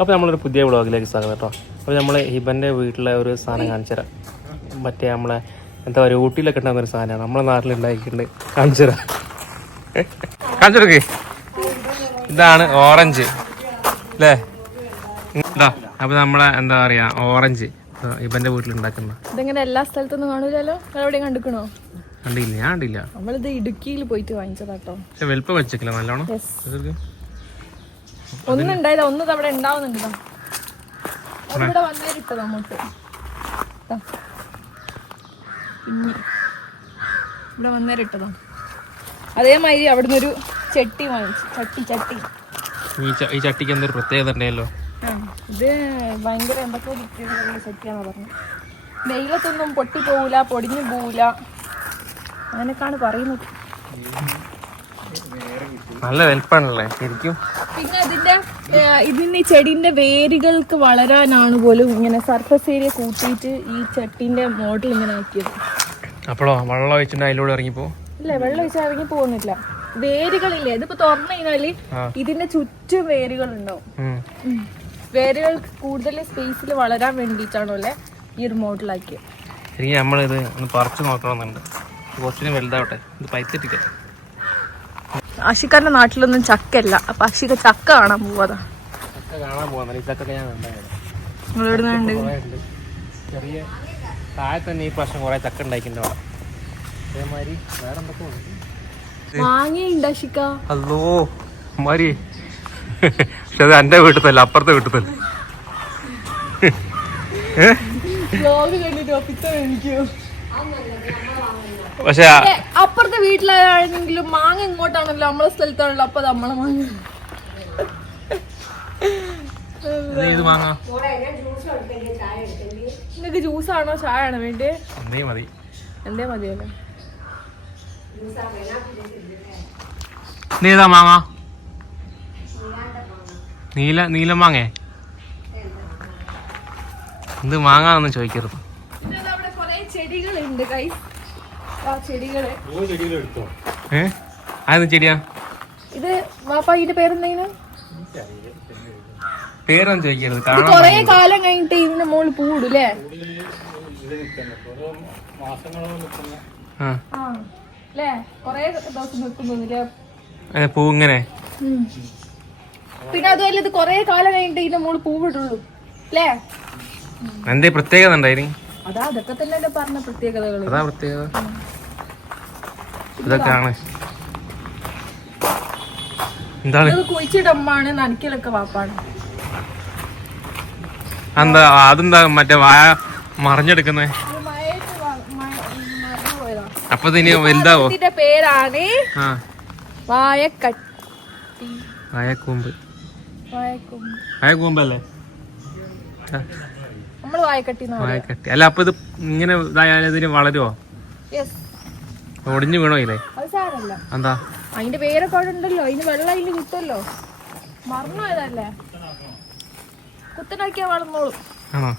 അപ്പോൾ നമ്മളൊരു പുതിയ വ്ളോഗിലേക്ക് സ്വാഗതം കേട്ടോ. അപ്പോൾ നമ്മൾ ഹിബൻ്റെ വീട്ടിലെ ഒരു സാധനം കാണിച്ചു തരാം. മറ്റേ നമ്മളെ എന്താ പറയുക, ഊട്ടിയിലൊക്കെ ഉണ്ടാകുന്ന ഒരു സാധനമാണ് നമ്മളെ നാട്ടിലുണ്ടാക്കിയിട്ടുണ്ട്. കാണിച്ചു തരാം, കാണിച്ചെടുക്കേ. ഇതാണ് ഓറഞ്ച് അല്ലേ? ഇതാ അപ്പോൾ നമ്മളെ എന്താ പറയുക ഓറഞ്ച് ഹിബൻ്റെ വീട്ടിലുണ്ടാക്കുന്ന. ഇതെങ്ങനെ എല്ലാ സ്ഥലത്തൊന്നും കാണൂലല്ലോ? എവിടെയും കണ്ടിക്കണോ? കണ്ടില്ല, ഞാൻ കണ്ടില്ല. നമ്മളിത് ഇടുക്കിയിൽ പോയിട്ട് വാങ്ങിച്ചതാട്ടോ. പക്ഷെ വലുപ്പം വെച്ചേക്കില്ല നല്ലോണം. ഒന്നുണ്ടായില്ല, ഒന്ന് അവിടെ ഉണ്ടാവുന്നുണ്ട്. ഇവിടെ വന്നേരിട്ടത് അങ്ങോട്ട്, ഇവിടെ വന്നേരിട്ടതാ. അതേമാതിരി അവിടുന്ന് ഒരു ചട്ടി വാങ്ങിച്ചു. ചട്ടി ഈ ചട്ടിക്ക് എന്തൊരു പ്രത്യേകത ഉണ്ടല്ലോ. ഇത് ഭയങ്കര എന്തൊക്കെ ചട്ടിയാണെന്ന് പറഞ്ഞു. വെയിലത്തൊന്നും പൊട്ടിപ്പോവില്ല, പൊടിഞ്ഞു പോവില്ല, അങ്ങനെയൊക്കെയാണ് പറയുന്നത്. നല്ല വലിപ്പാണല്ലേ ശരിക്കും. പിന്നെ ഇതിന്റെ ചെടിന്റെ വേരുകൾക്ക് വളരാനാണ് പോലും ഇങ്ങനെ സർഫസ് ഏരിയ കൂട്ടിയിട്ട് ഈ ചട്ടിന്റെ മോഡൽ ഇങ്ങനെ ആക്കിയത്. അപ്പോഴോ വെള്ളം ഒഴിച്ചിട്ട് അതിലൂടെ ഇറങ്ങിപ്പോ? ഇല്ല, വെള്ളം ഒഴിച്ചാൽ ഇറങ്ങി പോകുന്നില്ല. വേരുകളില്ലേ, ഇതിപ്പോ തുറന്നു കഴിഞ്ഞാല് ഇതിന്റെ ചുറ്റും വേരുകൾ ഉണ്ടാവും. വേരുകൾ കൂടുതൽ സ്പേസിൽ വളരാൻ വേണ്ടിയിട്ടാണോ അല്ലേ ഈ ഒരു മോഡലാക്കിയത്. ശരിക്കും നമ്മളിത് ഒന്ന് പറിച്ചു നോക്കണമെന്നുണ്ട്, കുറച്ചിനും വലുതാവട്ടെ. ഇത് പൈത്തിട്ടില്ല. ആഷിക്കാരന്റെ നാട്ടിലൊന്നും ചക്കല്ല, അപ്പൊ ആഷിക ചക്ക കാണാൻ പോവാതാ. ചക്ക കാണാൻ പോകുന്നില്ല, ഈ ചക്ക ഞാൻ ചെറിയ താഴെ തന്നെ ഈ പ്രാവശ്യം കുറെ ചക്ക ഉണ്ടായിട്ടുണ്ട്. അതേമാതിരി വേറെ എന്തൊക്കെ മാങ്ങയുണ്ട് ആഷിക്ക. അല്ലോ മാരി, പക്ഷെ അത് എന്റെ വീട്ടിൽ തന്നെ, അപ്പുറത്തെ വീട്ടിൽ തന്നെ. പക്ഷെ അപ്പുറത്തെ വീട്ടിലാണെങ്കിലും മാങ്ങ ഇങ്ങോട്ടാണല്ലോ, നമ്മളെ സ്ഥലത്താണല്ലോ. അപ്പൊ നമ്മളെ മാങ്ങ നിങ്ങക്ക് ജ്യൂസാണോ ചായ ആണോ വേണ്ടി? എന്തേ മതിയല്ലോ. നീതാ മാങ്ങ? നീല മാങ്ങേ? എന്ത് മാങ്ങാന്ന് ചോദിക്കരുത്. ചെടികളുണ്ട് കൈ, അതെന്ത് ചെടിയാ ഇത്? വാപ്പാ ഇതിന്റെ പേരെന്തെങ്കിലും പേരൊന്നും ചോദിക്കരുത്. കൊറേ കാലം കഴിഞ്ഞിട്ട് ഇതിന്റെ മുകളിൽ പൂവിടൂലേ? കൊറേ ദിവസം നിൽക്കുന്നില്ലേ പൂ ഇങ്ങനെ? പിന്നെ അതുമല്ല, ഇത് കൊറേ കാലം കഴിഞ്ഞിട്ട് ഇതിന്റെ മുകളിൽ പൂവിടുള്ളൂ അല്ലേ? എന്തേ പ്രത്യേകത ഉണ്ടായിരുന്നു? അതാ, അതൊക്കെ തന്നെ പറഞ്ഞ പ്രത്യേകതകൾ. അതാ പ്രത്യേകത, ഇതൊക്കെയാണ്. എന്താണ് കുഴിച്ചിടമ്മാണ്, നനയ്ക്കലൊക്കെ വാപ്പാണ്. എന്താ അതെന്താ മറ്റേ വായ മറിഞ്ഞെടുക്കുന്നേ? അപ്പൊ ഇനി വലുതാവോ? പേരാണ് വായക്കട്ടി. വായക്കൂമ്പല്ലേ? നമ്മള് വായക്കട്ടി. അല്ല, അപ്പൊ ഇത് ഇങ്ങനെ ഇതായാലും ഇതിന് വളരുവോ? ഒടിഞ്ഞു വീണോ ഇല്ലേ? അത് സാരല്ല. എന്താ അതിന്റെ പേരൊക്കെ അവിടെ ഉണ്ടല്ലോ, അതിന് വെള്ളം അതിന് കിട്ടുമല്ലോ. മറന്നു പോയതല്ലേ, കുത്തനാക്കിയാ വളർന്നോളും. ആണോ?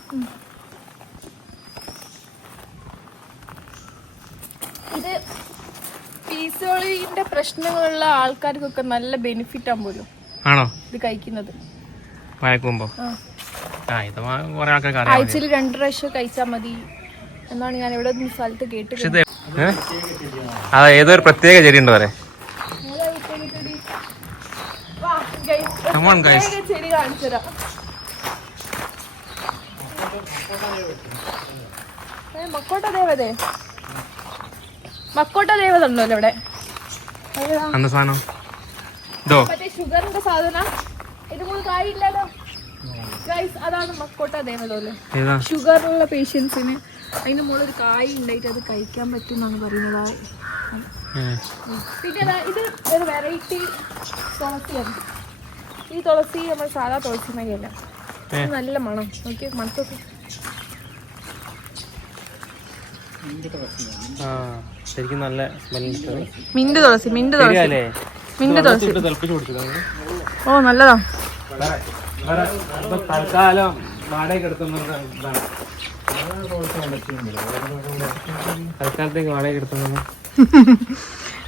ഇത് പീസോളിന്റെ പ്രശ്നങ്ങളുള്ള ആൾക്കാർക്കൊക്കെ നല്ല ബെനിഫിറ്റ് ആകും പോലും. ആണോ ഇത് കഴിക്കുന്നത്? വായക്കൂമ്പോ ആഴ്ചയിൽ 2 പ്രാവശ്യം കഴിച്ചാൽ മതി എന്നാണ് ഞാൻ ഇവിടെ സ്ഥലത്ത് കേട്ടത്. അതാ ഏതൊരു പ്രത്യേക ചെടി ഉണ്ട് വരെ. ചെടി കാണിച്ചുതരാം. മക്കോട്ട ദേവത ഉണ്ടല്ലോ ഇവിടെ. മറ്റേ ഷുഗറിന്റെ സാധനം ഇത് കൂടെ കായില്ലല്ലോ ഗൈസ്. അതാണ് മക്കോട്ട ദേവതല്ലേ, ഷുഗറുള്ള പേഷ്യൻസിന്. അതിന് മുകളിൽ കായ് ഉണ്ടായിട്ട് അത് കഴിക്കാൻ പറ്റും എന്നാണ് പറയുന്നത്. പിന്നെ ഇത് ഒരു വെറൈറ്റി തുളസിയാണ്. ഈ തുളസി നമ്മൾ സാധാ തുളസി മരിയല്ല, നല്ല മണം. നോക്കിയ മണത്തൊക്കെ ശരിക്കും നല്ല മിന്റ് തുളസി. ഓ നല്ലതാ. തൽക്കാലം തൽക്കാലത്തേക്ക് വാടക എടുത്തു.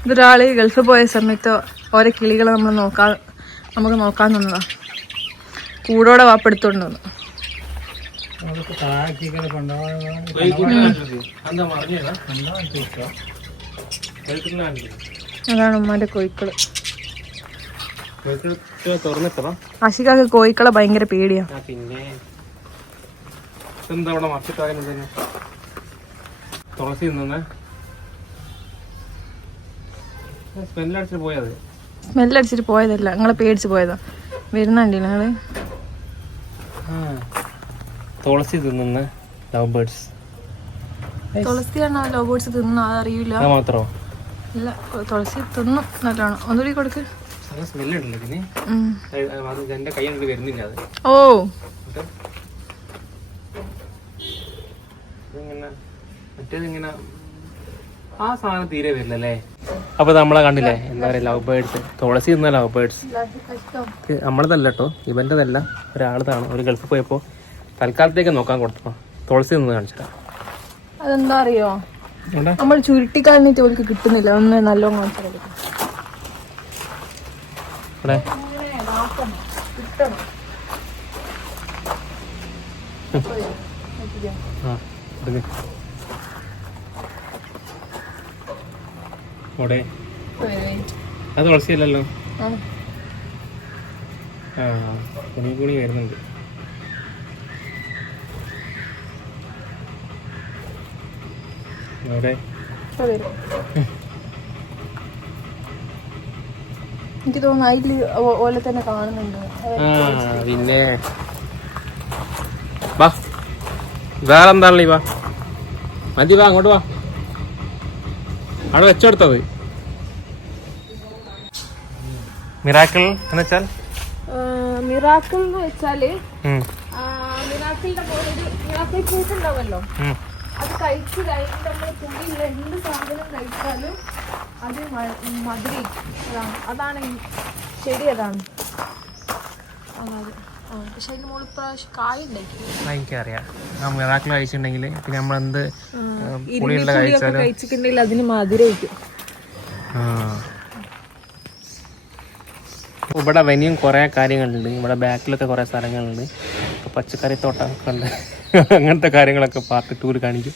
ഇതൊരാള് ഗൾഫിൽ പോയ സമയത്ത് ഓരോ കിളികളെ നമുക്ക് നോക്കാൻ തന്നതാ. കൂടോടെ വാപ്പെടുത്തോണ്ട് വന്നു. അതാണ് ഉമ്മാന്റെ കോഴിക്കള്. ആഷിക്കാക്ക് കോഴിക്കളെ ഭയങ്കര പേടിയാ. പിന്നെ എന്താ അവിടെ മറച്ചിട്ടാകുന്നത്? തുളസി നിന്നേ സ്മെല്ലടിച്ചിട്ട് പോയത്. സ്മെല്ലടിച്ചിട്ട് പോയതല്ല, നിങ്ങളെ പേടിച്ച് പോയതാ. വരുന്നുണ്ടോ നിങ്ങള്? തുളസി തിന്നുന്ന ലവ് ബേർഡ്സ്. തുളസിയാണ് ലവ് ബേർഡ്സ് തിന്നു, അതറിയില്ല. മാത്രോ? ഇല്ല, തുളസി തിന്നു നല്ലോണം. ഒന്നുകൂടി കൊടുക്ക്. സ്മെല്ലുണ്ടല്ലോ പിന്നെ. എന്റെ കൈ അങ്ങോട്ട് വരുന്നില്ല അത്. ഓ മറ്റേതിങ്ങനെ ആ സാധനം തീരെ വരില്ലല്ലേ. അപ്പൊ നമ്മളെ കണ്ടില്ലേ, എന്താ പറയാ, ലവ് ബേർഡ്സ്. തുളസി തിന്ന ലവ് ബേർഡ്സ്. നമ്മളതല്ല കേട്ടോ, ഇവന്റെതല്ല, ഒരാളതാണ്. ഒരു ഗൾഫിൽ പോയപ്പോ തൽക്കാലത്തേക്ക് നോക്കാൻ കൊടുത്തോ തുളസി നിന്ന് കാണിച്ചിട്ടാ. അതെന്താ അറിയോ, നമ്മൾ ചുരുട്ടിക്കാലിന് ജോലിക്ക് കിട്ടുന്നില്ല. ഒന്ന് നല്ലോണം കാണിച്ചാൽ അത് തുളസിയല്ലല്ലോ. ആ കുണി വരുന്നുണ്ട്. എനിക്ക് തോന്നുന്നു അതില് ഓലെ തന്നെ കാണുന്നുണ്ട്. പിന്നെ വാ, വേറെന്താണല്ലോ വാ, മതി വാ, അങ്ങോട്ട് വാ. അവിടെ വെച്ചെടുത്തത് മിറാക്കിൾ എന്ന് വെച്ചാൽ, മിറാക്കിൾ എന്ന് വെച്ചാല് മിറാക്കിളിന്റെ പോലെ ഒരു മിറാക്കിൾ ഫ്രൂട്ട് ഉണ്ടാവല്ലോ, അത് കഴിച്ചു കഴിഞ്ഞിട്ട് നമ്മൾ തുള്ളിയിൽ എന്ത് സാധനം കഴിച്ചാലും അത് മധുരിക്കും. അതാണ് ശരി, അതാണ്. പക്ഷെ അതിന് മുകളിൽ പ്രാവശ്യം കായ ഉണ്ടാക്കി എനിക്കറിയാം. ആ മിറാക്കിൾ കഴിച്ചിട്ടുണ്ടെങ്കിൽ പിന്നെ നമ്മളെന്ത് കഴിച്ചിട്ടുണ്ടെങ്കിൽ അതിന് മധുരമായിരിക്കും. ഇവിടെ വെനിയും കുറേ കാര്യങ്ങളുണ്ട്. ഇവിടെ ബാക്കിലൊക്കെ കുറേ സ്ഥലങ്ങളുണ്ട്. പച്ചക്കറി തോട്ടമൊക്കെ ഉണ്ട്. അങ്ങനത്തെ കാര്യങ്ങളൊക്കെ പാർട്ട് 2 കാണിക്കും.